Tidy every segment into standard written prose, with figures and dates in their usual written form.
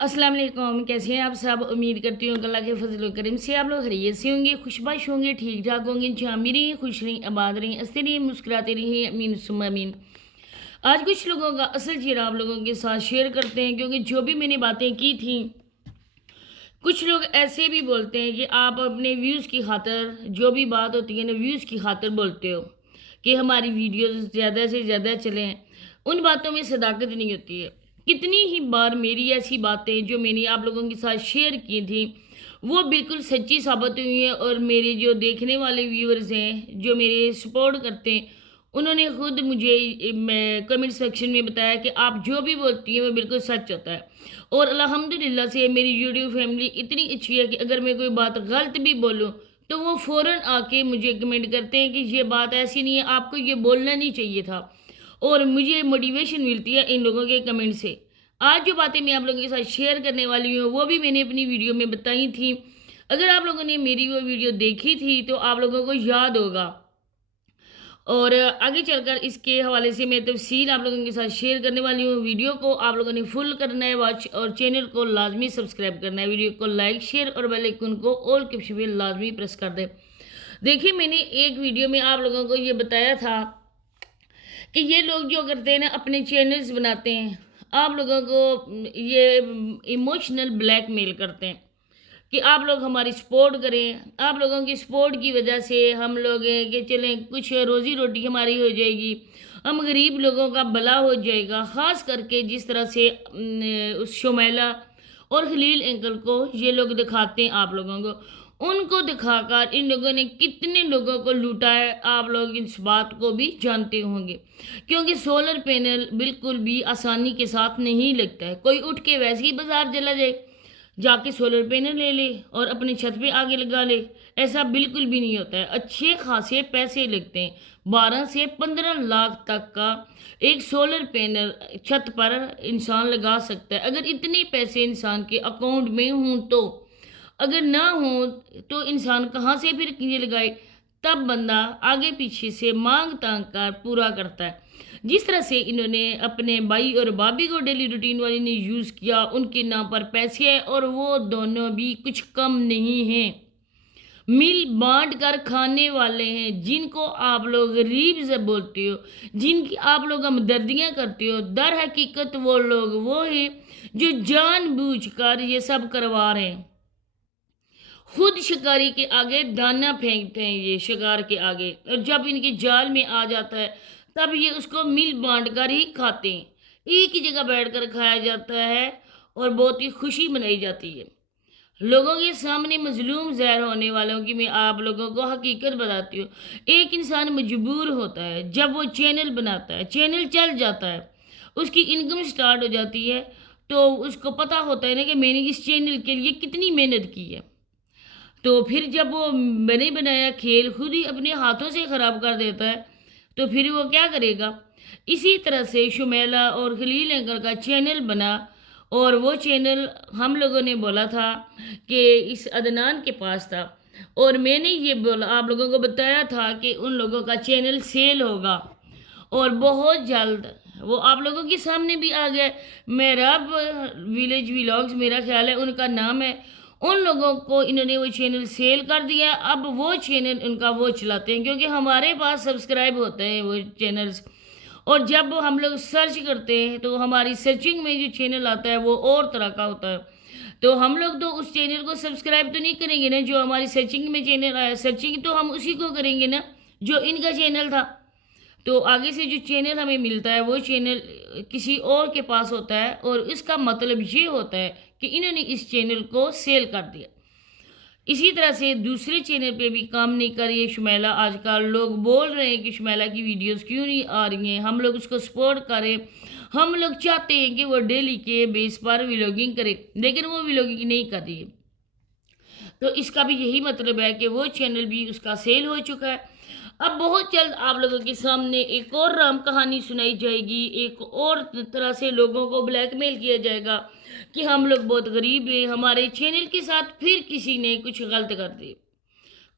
अस्सलाम वालेकुम। कैसे हैं आप सब? उम्मीद करती हूँ अल्लाह के फजल व करम से आप लोग खैरियत से होंगे, खुशबाश होंगे, ठीक ठाक होंगे। जहाँ मेरी खुश रहीं, आबाद रहीं, हंसते रहिए, मुस्कुराते रहिए। अमीन सुम्मा अमीन। आज कुछ लोगों का असल चेहरा आप लोगों के साथ शेयर करते हैं, क्योंकि जो भी मैंने बातें की थी, कुछ लोग ऐसे भी बोलते हैं कि आप अपने व्यूज़ की खातर, जो भी बात होती है ना, व्यूज़ की खातर बोलते हो कि हमारी वीडियोस ज़्यादा से ज़्यादा चलें। उन बातों में सदाकत नहीं होती है। कितनी ही बार मेरी ऐसी बातें जो मैंने आप लोगों के साथ शेयर की थी, वो बिल्कुल सच्ची साबित हुई हैं, और मेरे जो देखने वाले व्यूअर्स हैं, जो मेरे सपोर्ट करते हैं, उन्होंने खुद मुझे मैं कमेंट सेक्शन में बताया कि आप जो भी बोलती हैं वो बिल्कुल सच होता है। और अल्हम्दुलिल्लाह से मेरी यूट्यूब फैमिली इतनी अच्छी है कि अगर मैं कोई बात गलत भी बोलूँ तो वो फ़ौरन आके मुझे कमेंट करते हैं कि ये बात ऐसी नहीं है, आपको ये बोलना नहीं चाहिए था। और मुझे मोटिवेशन मिलती है इन लोगों के कमेंट से। आज जो बातें मैं आप लोगों के साथ शेयर करने वाली हूँ, वो भी मैंने अपनी वीडियो में बताई थी। अगर आप लोगों ने मेरी वो वीडियो देखी थी तो आप लोगों को याद होगा। और आगे चलकर इसके हवाले से मैं तफ़सील आप लोगों के साथ शेयर करने वाली हूँ। वीडियो को आप लोगों ने फुल करना है वॉच, और चैनल को लाजमी सब्सक्राइब करना है। वीडियो को लाइक, शेयर और बेल आइकन को ऑल के ऑप्शन पे लाजमी प्रेस कर दें। देखिए, मैंने एक वीडियो में आप लोगों को ये बताया था कि ये लोग जो करते हैं ना, अपने चैनल्स बनाते हैं, आप लोगों को ये इमोशनल ब्लैकमेल करते हैं कि आप लोग हमारी सपोर्ट करें। आप लोगों की सपोर्ट की वजह से हम लोग हैं कि चलें, कुछ रोज़ी रोटी हमारी हो जाएगी, हम गरीब लोगों का भला हो जाएगा। ख़ास करके जिस तरह से उस शुमैला और खलील अंकल को ये लोग दिखाते हैं आप लोगों को, उनको दिखाकर इन लोगों ने कितने लोगों को लूटा है, आप लोग इस बात को भी जानते होंगे। क्योंकि सोलर पैनल बिल्कुल भी आसानी के साथ नहीं लगता है। कोई उठ के वैसे ही बाज़ार चला जाए, जाके सोलर पैनल ले ले और अपनी छत पे आगे लगा ले, ऐसा बिल्कुल भी नहीं होता है। अच्छे खासे पैसे लगते हैं। 12 से 15 लाख तक का एक सोलर पैनल छत पर इंसान लगा सकता है। अगर इतने पैसे इंसान के अकाउंट में हों तो, अगर ना हो तो इंसान कहाँ से फिर ये लगाए? तब बंदा आगे पीछे से मांग तांग कर पूरा करता है। जिस तरह से इन्होंने अपने भाई और भाभी को डेली रूटीन वाली ने यूज़ किया, उनके नाम पर पैसे है और वो दोनों भी कुछ कम नहीं हैं। मिल बांट कर खाने वाले हैं, जिनको आप लोग गरीब से बोलते हो, जिनकी आप लोग हमदर्दियाँ करते हो, दर हकीकत वो लोग वो हैं जो जानबूझकर ये सब करवा रहे हैं। खुद शिकारी के आगे दाना फेंकते हैं ये शिकार के आगे, और जब इनके जाल में आ जाता है तब ये उसको मिल बांट कर ही खाते हैं। एक ही जगह बैठकर खाया जाता है और बहुत ही खुशी मनाई जाती है। लोगों के सामने मजलूम ज़ाहिर होने वालों की मैं आप लोगों को हकीकत बताती हूँ। एक इंसान मजबूर होता है जब वो चैनल बनाता है, चैनल चल जाता है, उसकी इनकम स्टार्ट हो जाती है, तो उसको पता होता है ना कि मैंने इस चैनल के लिए कितनी मेहनत की है। तो फिर जब वो बने बनाया खेल खुद ही अपने हाथों से ख़राब कर देता है, तो फिर वो क्या करेगा? इसी तरह से शुमैला और खलील अंकल का चैनल बना, और वो चैनल हम लोगों ने बोला था कि इस अदनान के पास था, और मैंने ये बोला, आप लोगों को बताया था कि उन लोगों का चैनल सेल होगा और बहुत जल्द वो आप लोगों के सामने भी आ गया। मेरा विलेज व्लॉग्स मेरा ख्याल है उनका नाम है। उन लोगों को इन्होंने वो चैनल सेल कर दिया। अब वो चैनल उनका वो चलाते हैं, क्योंकि हमारे पास सब्सक्राइब होते हैं वो चैनल्स, और जब हम लोग सर्च करते हैं तो हमारी सर्चिंग में जो चैनल आता है वो और तरह का होता है। तो हम लोग तो उस चैनल को सब्सक्राइब तो नहीं करेंगे ना, जो हमारी सर्चिंग में चैनल आया, सर्चिंग तो हम उसी को करेंगे ना जो इनका चैनल था। तो आगे से जो चैनल हमें मिलता है वो चैनल किसी और के पास होता है, और इसका मतलब ये होता है कि इन्होंने इस चैनल को सेल कर दिया। इसी तरह से दूसरे चैनल पे भी काम नहीं कर रही है शुमैला। आजकल लोग बोल रहे हैं कि शुमैला की वीडियोस क्यों नहीं आ रही हैं, हम लोग उसको सपोर्ट करें, हम लोग चाहते हैं कि वो डेली के बेस पर व्लॉगिंग करे, लेकिन वो व्लॉगिंग नहीं कर रही है। तो इसका भी यही मतलब है कि वो चैनल भी उसका सेल हो चुका है। अब बहुत जल्द आप लोगों के सामने एक और राम कहानी सुनाई जाएगी, एक और तरह से लोगों को ब्लैकमेल किया जाएगा कि हम लोग बहुत गरीब हैं, हमारे चैनल के साथ फिर किसी ने कुछ गलत कर दिया।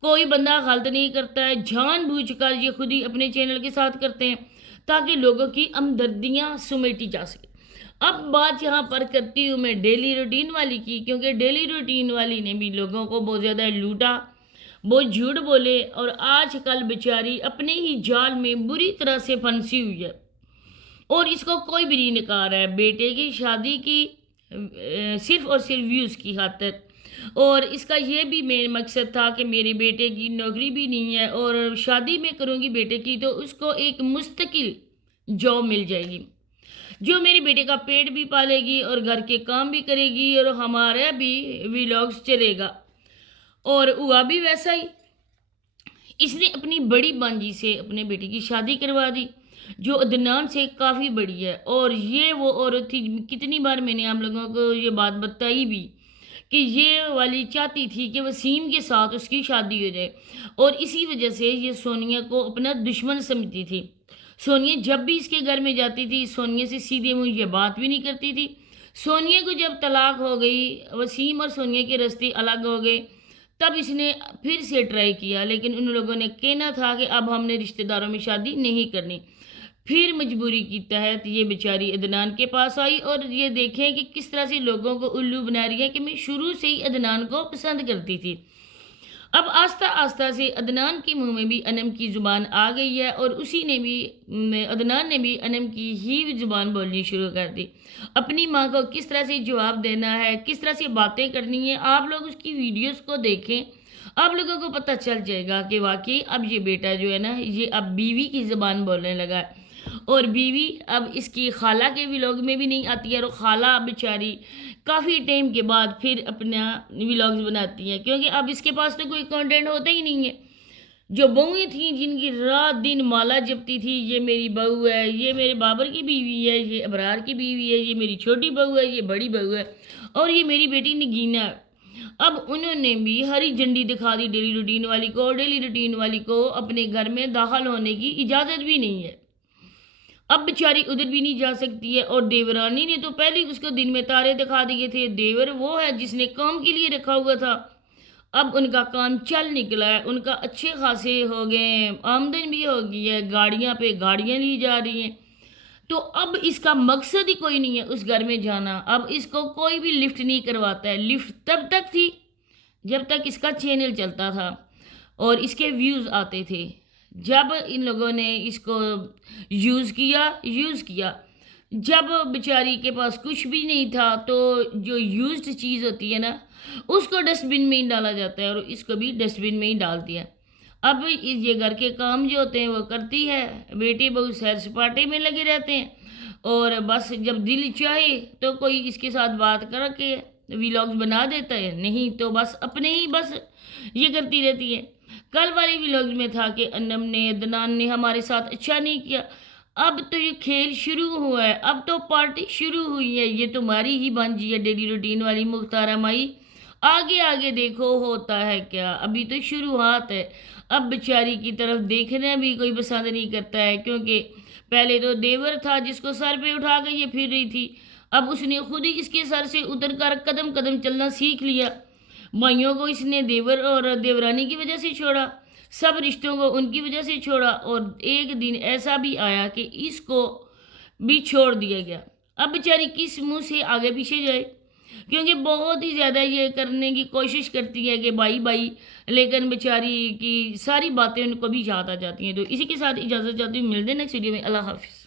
कोई बंदा गलत नहीं करता है, जानबूझकर ये खुद ही अपने चैनल के साथ करते हैं ताकि लोगों की हमदर्दियाँ समेटी जा सके। अब बात यहाँ पर करती हूँ मैं डेली रूटीन वाली की, क्योंकि डेली रूटीन वाली ने भी लोगों को बहुत ज़्यादा लूटा, बहुत झूठ बोले और आजकल बेचारी अपने ही जाल में बुरी तरह से फंसी हुई है और इसको कोई भी नहीं निकाल रहा है बेटे की शादी की सिर्फ और सिर्फ व्यूज़ की खातिर। और इसका ये भी मेन मकसद था कि मेरे बेटे की नौकरी भी नहीं है और शादी में करूँगी बेटे की तो उसको एक मुस्तकिल जॉब मिल जाएगी जो मेरे बेटे का पेट भी पालेगी और घर के काम भी करेगी और हमारा भी व्लॉग्स चलेगा। और हुआ भी वैसा ही, इसने अपनी बड़ी बांजी से अपने बेटे की शादी करवा दी जो अदनान से काफ़ी बड़ी है। और ये वो औरत थी, कितनी बार मैंने आप लोगों को ये बात बताई भी कि ये वाली चाहती थी कि वसीम के साथ उसकी शादी हो जाए और इसी वजह से ये सोनिया को अपना दुश्मन समझती थी। सोनिया जब भी इसके घर में जाती थी सोनिया से सीधे मुंह ये बात भी नहीं करती थी। सोनिया को जब तलाक हो गई, वसीम और सोनिया के रास्ते अलग हो गए, तब इसने फिर से ट्राई किया लेकिन उन लोगों ने कहना था कि अब हमने रिश्तेदारों में शादी नहीं करनी। फिर मजबूरी की तहत ये बेचारी अदनान के पास आई और ये देखें कि किस तरह से लोगों को उल्लू बना रही है कि मैं शुरू से ही अदनान को पसंद करती थी। अब आस्ता आस्ता से अदनान के मुंह में भी अनम की ज़ुबान आ गई है और उसी ने भी अदनान ने भी अनम की ही ज़ुबान बोलनी शुरू कर दी। अपनी माँ को किस तरह से जवाब देना है, किस तरह से बातें करनी है, आप लोग उसकी वीडियोस को देखें, आप लोगों को पता चल जाएगा कि वाकई अब ये बेटा जो है ना ये अब बीवी की ज़बान बोलने लगा है। और बीवी अब इसकी खाला के व्लॉग में भी नहीं आती है और खाला बेचारी काफ़ी टाइम के बाद फिर अपना व्लॉग्स बनाती हैं क्योंकि अब इसके पास तो कोई कंटेंट होता ही नहीं है। जो बहुएं थी जिनकी रात दिन माला जपती थी, ये मेरी बहू है, ये मेरे बाबर की बीवी है, ये अबरार की बीवी है, ये मेरी छोटी बहू है, ये बड़ी बहू है और ये मेरी बेटी नगीना है। अब उन्होंने भी हरी झंडी दिखा दी डेली रूटीन वाली को। डेली रूटीन वाली को अपने घर में दाखिल होने की इजाज़त भी नहीं है। अब बेचारी उधर भी नहीं जा सकती है और देवरानी ने तो पहले ही उसको दिन में तारे दिखा दिए थे। देवर वो है जिसने काम के लिए रखा हुआ था, अब उनका काम चल निकला है, उनका अच्छे खासे हो गए, आमदन भी हो गई है, गाड़ियाँ पे गाड़ियाँ ली जा रही हैं। तो अब इसका मकसद ही कोई नहीं है उस घर में जाना। अब इसको कोई भी लिफ्ट नहीं करवाता है। लिफ्ट तब तक थी जब तक इसका चैनल चलता था और इसके व्यूज़ आते थे। जब इन लोगों ने इसको यूज़ किया, जब बेचारी के पास कुछ भी नहीं था तो जो यूज्ड चीज़ होती है ना उसको डस्टबिन में ही डाला जाता है और इसको भी डस्टबिन में ही डाल दिया। अब ये घर के काम जो होते हैं वो करती है, बेटी बहू सैर सपाटे में लगे रहते हैं और बस जब दिल चाहे तो कोई इसके साथ बात करके व्लॉग्स बना देता है, नहीं तो बस अपने ही बस ये करती रहती है। कल वाले व्लॉग में था कि अनम ने अदनान ने हमारे साथ अच्छा नहीं किया। अब तो ये खेल शुरू हुआ है, अब तो पार्टी शुरू हुई है। ये तुम्हारी ही बांजी है डेली रूटीन वाली मुख्तारा माई, आगे आगे देखो होता है क्या। अभी तो शुरुआत है। अब बेचारी की तरफ देखना भी कोई पसंद नहीं करता है क्योंकि पहले तो देवर था जिसको सर पे उठा कर ये फिर रही थी, अब उसने खुद ही इसके सर से उतर कर कदम कदम चलना सीख लिया। माइयों को इसने देवर और देवरानी की वजह से छोड़ा, सब रिश्तों को उनकी वजह से छोड़ा और एक दिन ऐसा भी आया कि इसको भी छोड़ दिया गया। अब बेचारी किस मुंह से आगे पीछे जाए क्योंकि बहुत ही ज़्यादा ये करने की कोशिश करती है कि भाई भाई, लेकिन बेचारी की सारी बातें उनको भी याद आ जाती हैं। तो इसी के साथ इजाज़त चाहती हूँ, मिलते हैं नेक्स्ट वीडियो में। अल्लाह हाफिज़।